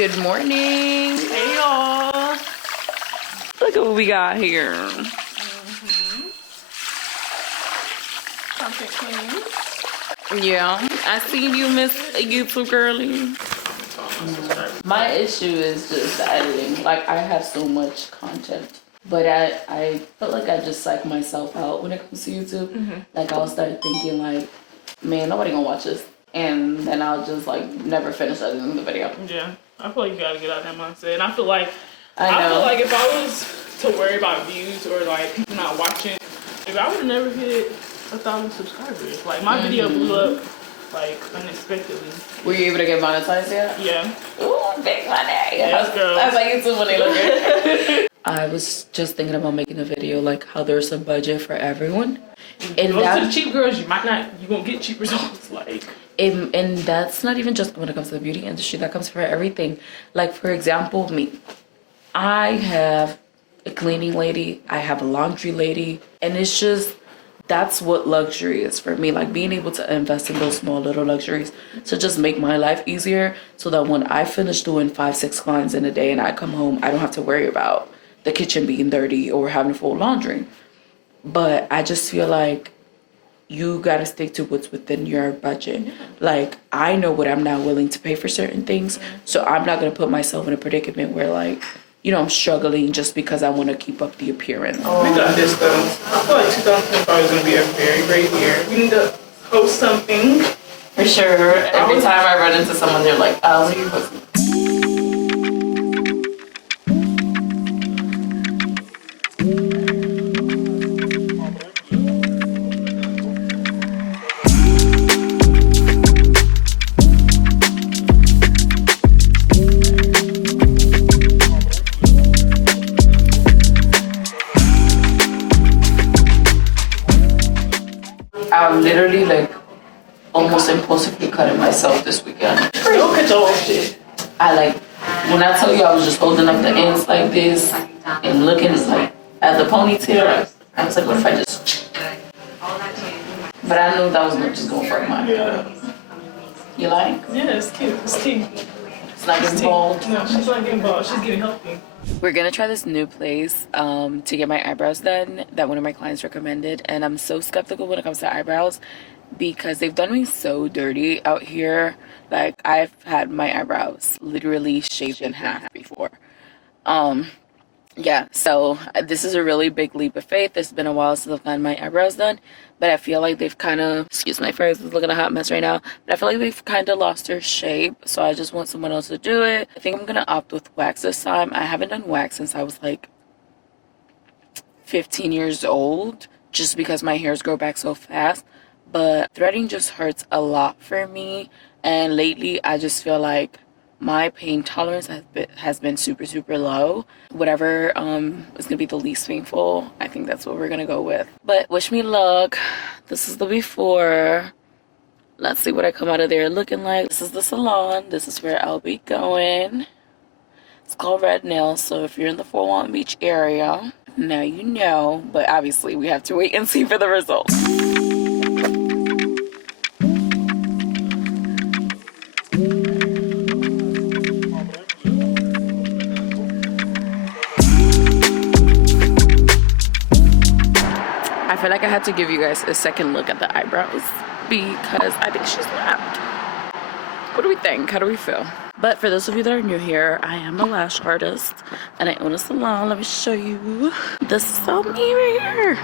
Good morning. Hey y'all. Look at what we got here. Content queen. Yeah, I seen you, Miss YouTube girly. My issue is just the editing. Like, I have so much content, but I feel like I just psych myself out when it comes to YouTube. Like, I'll start thinking like, man, nobody gonna watch this, and then I'll just like never finish editing the video. Yeah, I feel like you gotta get out of that mindset, and I feel like I feel like if I was to worry about views or like people not watching, if I would have never hit 1,000 subscribers, like my video blew up like unexpectedly. Were you able to get monetized yet? Yeah. Ooh, big money. Yes, girl. I was like, it's too money looking. I was just thinking about making a video like how there's a budget for everyone. And go to the cheap girls, you won't get cheap results. Like, and that's not even just when it comes to the beauty industry. That comes for everything. Like, for example, me, I have a cleaning lady, I have a laundry lady, and it's just, that's what luxury is for me. Like, being able to invest in those small little luxuries to just make my life easier, so that when I finish doing 5-6 clients in a day and I come home, I don't have to worry about the kitchen being dirty or having to fold laundry. But I just feel like you gotta stick to what's within your budget. Like, I know what I'm not willing to pay for certain things, so I'm not gonna put myself in a predicament where, like, you know, I'm struggling just because I want to keep up the appearance. we got this though. I feel like 2025 is gonna be a very great year. We need to post something. For sure. Every time I run into someone, they're like, "Oh, what are you posting?" I'm literally like almost impulsively cutting myself this weekend. Don't cut your own shit. I like, when I tell you I was just holding up the ends like this and looking like at the ponytail, I was like, what if I just, but I knew that was not just going for my hair. You like? Yeah, it's cute. It's tea. It's not getting bald. No, she's not getting bald. She's getting healthy. We're gonna try this new place to get my eyebrows done that one of my clients recommended, and I'm so skeptical when it comes to eyebrows because they've done me so dirty out here. Like, I've had my eyebrows literally shaved in half before. Yeah, so this is a really big leap of faith. It's been a while since I've gotten my eyebrows done, but I feel like they've kind of, excuse my phrase, it's looking a hot mess right now, but I feel like they've kind of lost their shape, so I just want someone else to do it. I think I'm gonna opt with wax this time. I haven't done wax since I was like 15 years old, just because my hairs grow back so fast, but threading just hurts a lot for me, and lately I just feel like my pain tolerance has been super low. Whatever is gonna be the least painful, I think that's what we're gonna go with. But wish me luck. This is the before. Let's see what I come out of there looking like. This is the salon. This is where I'll be going. It's called Red Nails, so if you're in the Fort Walton Beach area, now you know, but obviously we have to wait and see for the results. I feel like I had to give you guys a second look at the eyebrows because I think she's lapped. What do we think? How do we feel? But for those of you that are new here, I am a lash artist and I own a salon. Let me show you. This is all me right here.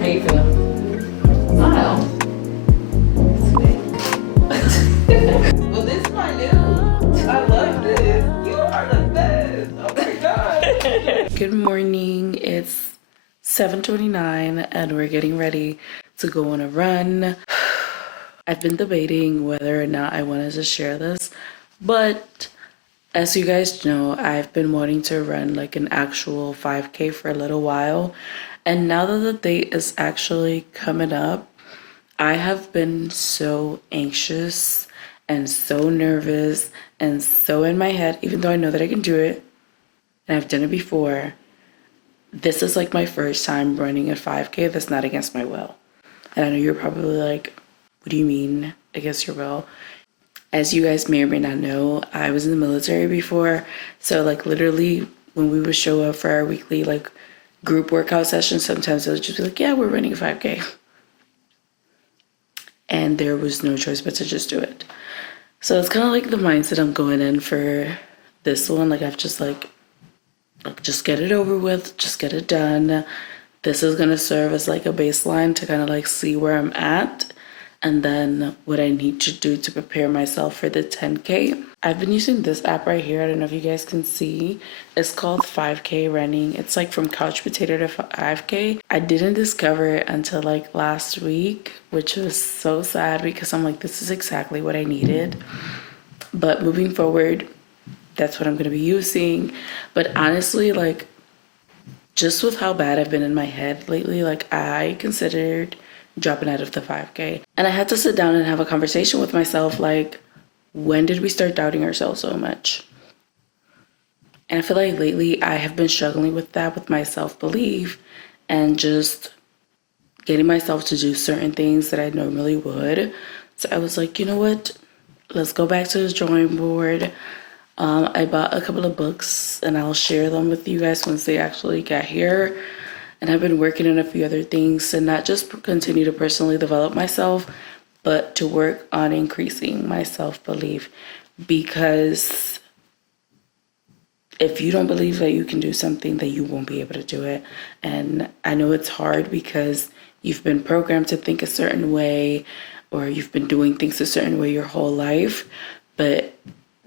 How you feeling? Smile. Well, this is my new. I love this. You are the best. Oh my god. Good morning. It's 7:29 and we're getting ready to go on a run. I've been debating whether or not I wanted to share this, but As you guys know, I've been wanting to run like an actual 5K for a little while. And now that the date is actually coming up, I have been so anxious and so nervous and so in my head, even though I know that I can do it and I've done it before. This is like my first time running a 5K that's not against my will. And I know you're probably like, what do you mean against your will? As you guys may or may not know, I was in the military before. So like literally when we would show up for our weekly like group workout sessions, sometimes it would just be like, yeah, we're running a 5K. And there was no choice but to just do it. So it's kind of like the mindset I'm going in for this one. Like I've just like just get it over with, just get it done. This is gonna serve as like a baseline to kind of like see where I'm at and then what I need to do to prepare myself for the 10K. I've been using this app right here. I don't know if you guys can see. It's called 5K Running. It's like from couch potato to 5K. I didn't discover it until like last week, which was so sad because I'm like, this is exactly what I needed. But moving forward, that's what I'm going to be using. But honestly, like, just with how bad I've been in my head lately, like, I considered dropping out of the 5K. And I had to sit down and have a conversation with myself, like, when did we start doubting ourselves so much? And I feel like lately I have been struggling with that, with my self-belief and just getting myself to do certain things that I normally would. So I was like, you know what? Let's go back to the drawing board. I bought a couple of books and I'll share them with you guys once they actually get here. And I've been working on a few other things to not just continue to personally develop myself, but to work on increasing my self-belief. Because if you don't believe that you can do something, then you won't be able to do it. And I know it's hard because you've been programmed to think a certain way or you've been doing things a certain way your whole life. But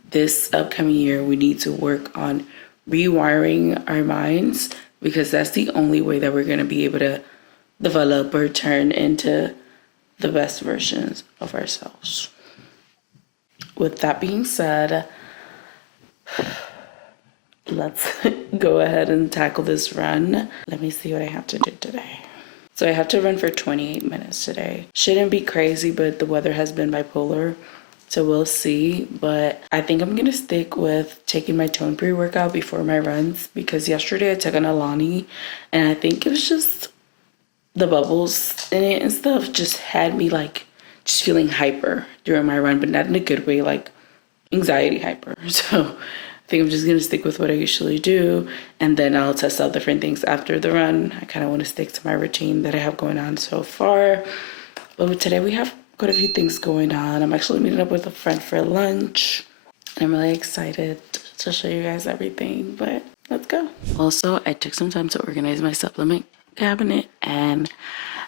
this upcoming year, we need to work on rewiring our minds because that's the only way that we're going to be able to develop or turn into the best versions of ourselves. With that being said, let's go ahead and tackle this run. Let me see what I have to do today. So I have to run for 28 minutes today. Shouldn't be crazy, but the weather has been bipolar. So we'll see, but I think I'm gonna stick with taking my tone pre-workout before my runs because yesterday I took an Alani and I think it was just the bubbles in it and stuff just had me like just feeling hyper during my run, but not in a good way, like anxiety hyper. So I think I'm just gonna stick with what I usually do and then I'll test out different things after the run. I kind of want to stick to my routine that I have going on so far. But today we have got a few things going on. I'm actually meeting up with a friend for lunch. I'm really excited to show you guys everything, but let's go. Also, I took some time to organize my supplement cabinet and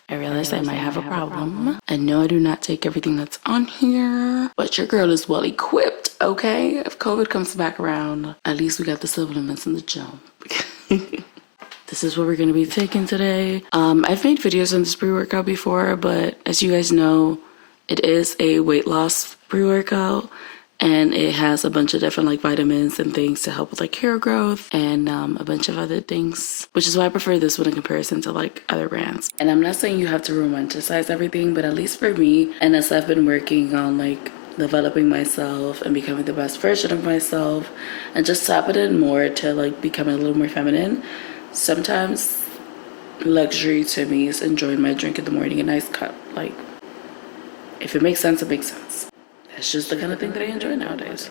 I realized I might have a problem. I know I do not take everything that's on here, but your girl is well equipped, okay? If COVID comes back around, at least we got the supplements in the gym. This is what we're going to be taking today. I've made videos on this pre-workout before, but as you guys know, it is a weight loss pre-workout and it has a bunch of different like vitamins and things to help with like hair growth and a bunch of other things, which is why I prefer this one in comparison to like other brands. And I'm not saying you have to romanticize everything, but at least for me, and as I've been working on like developing myself and becoming the best version of myself and just tapping in more to like becoming a little more feminine, sometimes luxury to me is enjoying my drink in the morning, a nice cup. Like, if it makes sense, it makes sense. That's just the kind of thing that I enjoy nowadays.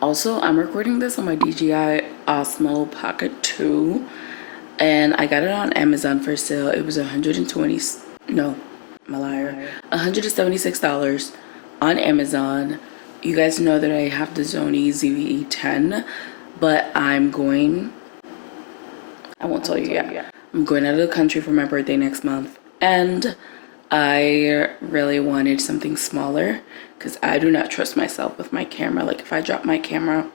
Also, I'm recording this on my DJI Osmo Pocket 2, and I got it on Amazon for sale. It was $176 on Amazon. You guys know that I have the Sony ZV-E 10, but I won't tell you yet. I'm going out of the country for my birthday next month, and I really wanted something smaller because I do not trust myself with my camera. Like if I drop my camera,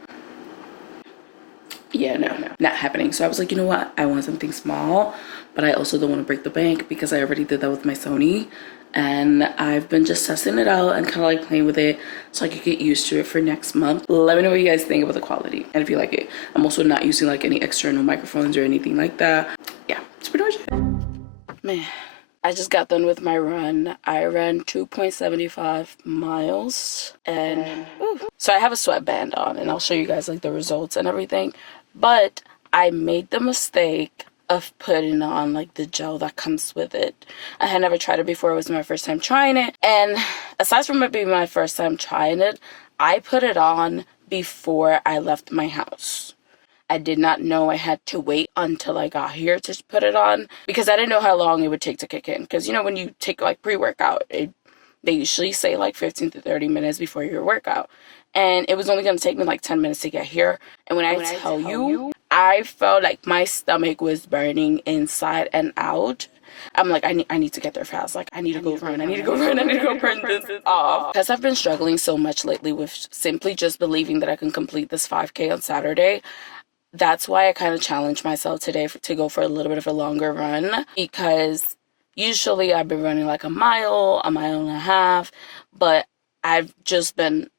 yeah, no, not happening. So I was like, you know what? I want something small, but I also don't want to break the bank because I already did that with my Sony and I've been just testing it out and kind of like playing with it so I could get used to it for next month. Let me know what you guys think about the quality and if you like it. I'm also not using like any external microphones or anything like that. Yeah, that's pretty much it. Man, I just got done with my run. I ran 2.75 miles and so I have a sweatband on and I'll show you guys like the results and everything. But I made the mistake of putting on like the gel that comes with it. I had never tried it before. It was my first time trying it. And aside from it being my first time trying it, I put it on before I left my house. I did not know I had to wait until I got here to put it on because I didn't know how long it would take to kick in. Because, you know, when you take like pre-workout, they usually say like 15 to 30 minutes before your workout. And it was only going to take me like 10 minutes to get here. And when I tell you, I felt like my stomach was burning inside and out. I'm like, I need to get there fast. Like, I need to go run. I need to go run. I need to go burn this off. Because I've been struggling so much lately with simply just believing that I can complete this 5K on Saturday. That's why I kind of challenged myself today to go for a little bit of a longer run. Because usually I've been running like a mile and a half. But I've just been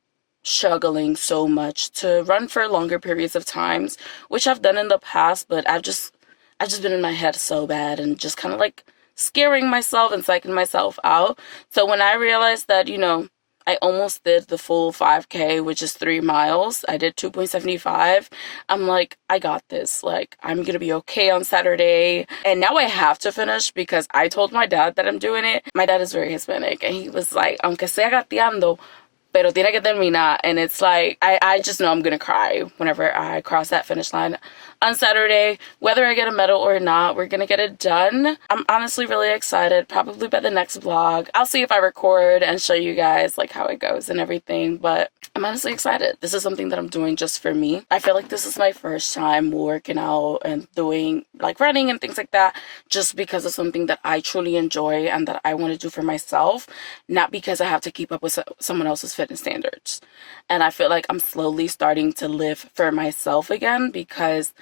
struggling so much to run for longer periods of times, which I've done in the past, but I've just been in my head so bad and just kind of like scaring myself and psyching myself out. So when I realized that, you know, I almost did the full 5K, which is 3 miles. I did 2.75. I'm like, I got this. Like, I'm going to be okay on Saturday. And now I have to finish because I told my dad that I'm doing it. My dad is very Hispanic and he was like, aunque sea gateando, pero tiene que terminar. And it's like, I just know I'm going to cry whenever I cross that finish line on Saturday. Whether I get a medal or not, we're going to get it done. I'm honestly really excited. Probably by the next vlog, I'll see if I record and show you guys like how it goes and everything. But I'm honestly excited. This is something that I'm doing just for me. I feel like this is my first time working out and doing like running and things like that, just because of something that I truly enjoy and that I want to do for myself, not because I have to keep up with someone else's fitness standards. And I feel like I'm slowly starting to live for myself again because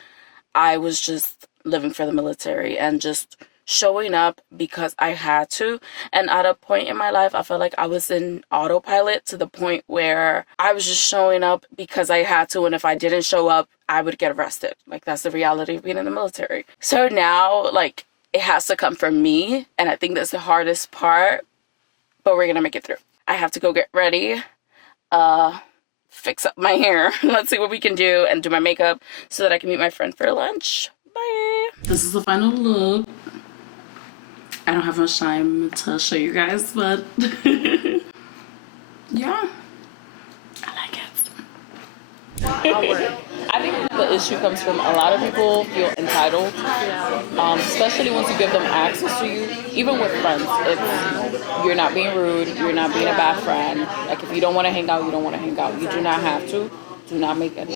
I was just living for the military and just showing up because I had to. And at a point in my life, I felt like I was in autopilot to the point where I was just showing up because I had to. And if I didn't show up, I would get arrested. Like, that's the reality of being in the military. So now, like, it has to come from me. And I think that's the hardest part, but we're going to make it through. I have to go get ready, fix up my hair. Let's see what we can do and do my makeup so that I can meet my friend for lunch. Bye. This is the final look. I don't have much time to show you guys, but yeah, I like it. I think the issue comes from a lot of people feel entitled, especially once you give them access to you. Even with friends, it's you're not being rude, you're not being a bad friend. Like, if you don't want to hang out, you don't want to hang out. You do not have to. Do not make any.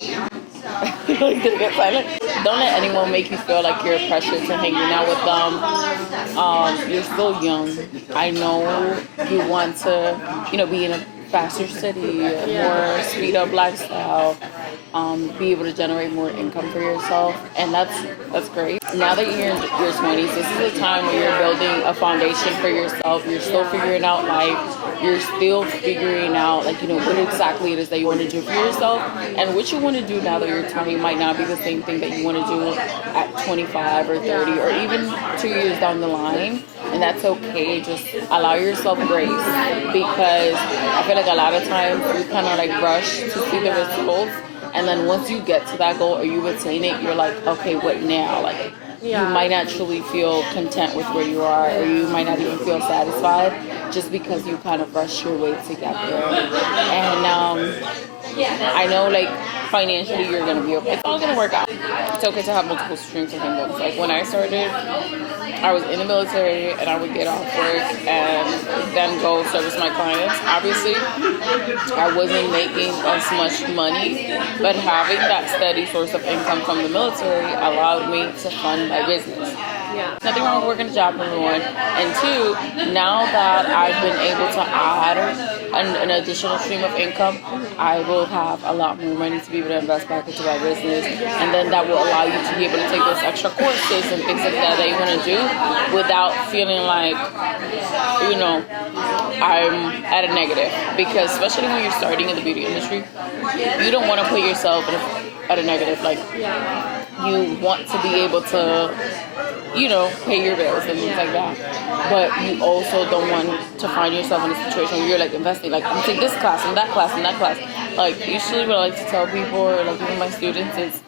Like, get silent. Don't let anyone make you feel like you're pressured to hanging out with them. You're still young. I know you want to, you know, be in a faster city, more speed up lifestyle, be able to generate more income for yourself, and that's great. Now that you're in your 20s, this is a time where you're building a foundation for yourself. You're still figuring out life. You're still figuring out, like, you know, what exactly it is that you want to do for yourself, and what you want to do now that you're 20 might not be the same thing that you want to do at 25 or 30 or even 2 years down the line. And that's okay. Just allow yourself grace, because I feel like a lot of times we kind of like rush to see the results, and then once you get to that goal or you attain it, you're like, okay, what now? Like, you might not truly feel content with where you are, or you might not even feel satisfied just because you kind of rush your way to get there. And I know, like, financially you're gonna be okay. It's all gonna work out. It's okay to have multiple streams of income. Like, when I started, I was in the military and I would get off work and then go service my clients. Obviously, I wasn't making as much money, but having that steady source of income from the military allowed me to fund my business. Yeah. Nothing wrong with working a job, number one. And two, now that I've been able to add an additional stream of income, I will will have a lot more money to be able to invest back into my business, and then that will allow you to be able to take those extra courses and things like that you want to do without feeling like, you know, I'm at a negative. Because especially when you're starting in the beauty industry, you don't want to put yourself at a negative. Like, you want to be able to, you know, pay your bills and things like that. But you also don't want to find yourself in a situation where you're like investing, like, I'm taking this class and that class and that class. Like, usually what I like to tell people, or like even my students, is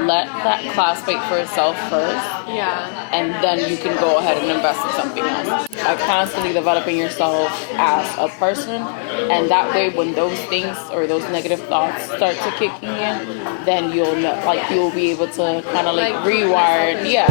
let that class pay for itself first. Yeah. And then you can go ahead and invest in something else. Like, constantly developing yourself as a person, and that way when those things or those negative thoughts start to kicking in, then you'll know, like, you'll be able to kind of like rewire. Yeah.